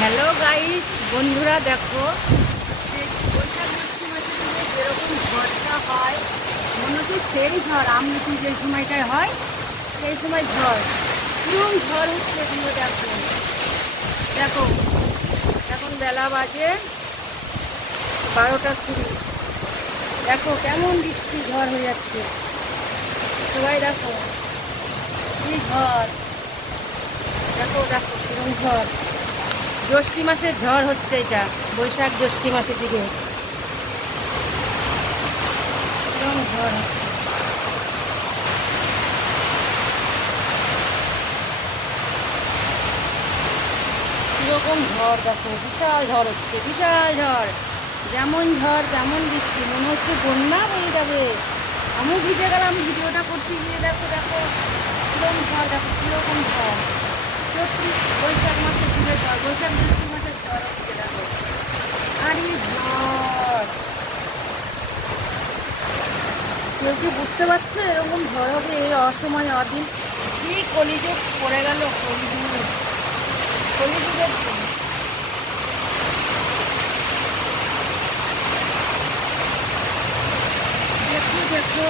Hello guys, বন্ধুরা দেখো, যে বৈশাখ জ্যৈষ্ঠ মাসে যেরকম ঝড়টা হয়, মনে হচ্ছে সেই ঝড় আমৃত্যু যে সময়টায় হয় সেই সময় ঝড়, কিরম ঝড় হচ্ছে এগুলো দেখো। দেখো এখন বেলা বাজে 12টা 20। দেখো কেমন বৃষ্টি ঝড় হয়ে যাচ্ছে। সবাই দেখো কি ঝড়, দেখো দেখো কিরম ঝড়। জ্যৈষ্ঠী মাসের ঝড় হচ্ছে এটা, বৈশাখ জ্যৈষ্ঠী মাসের দিকে কিরম ঝড় হচ্ছে। কিরকম ঝড় দেখো, বিশাল ঝড় হচ্ছে, বিশাল ঝড়। যেমন ঝড় তেমন বৃষ্টি, মনে হচ্ছে বন্যা হয়ে যাবে। আমি ভিজে গেলাম ভিডিওটা করতে গিয়ে। দেখো দেখো কিরকম ঝড়, দেখো কিরকম ঝড়। চৈত্র বৈশাখ মাসের দিকে ঝড়, বৈশাখ জ্যৈষ্ঠ মাসের ঝড় হচ্ছে দেখো। আরে ঝড়, কেউ কি বুঝতে পারছো এরকম ঝড় হবে এই অসময় অদিন? কি কলিযুগ পড়ে গেল, কলিযুগ, কলিযুগের দিন। দেখো দেখো